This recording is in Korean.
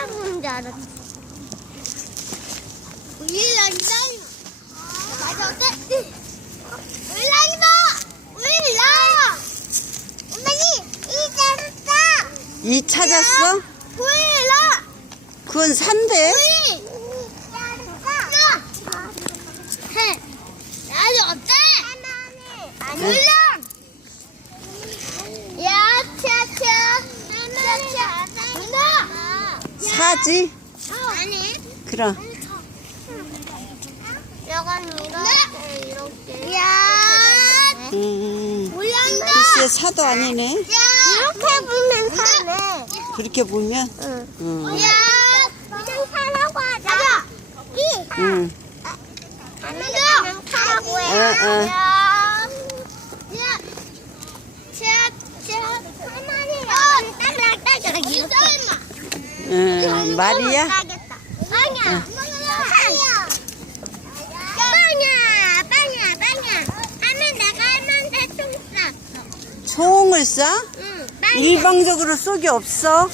찾아보는 줄 알았지. 울랑이다. 맞아, 어때? 울랑이다! 울랑! 어머니, 이 찾았다! 이 찾았어? 울랑! 그건 산대. 울! 찾았다! 해. 아주 어때? 울랑! 야, 사지? 아니. 그럼. 이건 이렇게 이렇게. 야. 음. 글쎄 사도 아니네. 이렇게 보면 사네. 그렇게 보면. 응. 음, 야. 그냥 사라고 하자. 이. 음. 그냥 사라고 해. 야. 야. 자, 자. 가만히요. 따라 따라 이렇게. 음, 말이야? 빵이야. 빵이야. 빵이야. 빵이야. 하면 내가 할머니한테 총 쏴. 총을 쏴? 응. 일방적으로 쏘기 없어.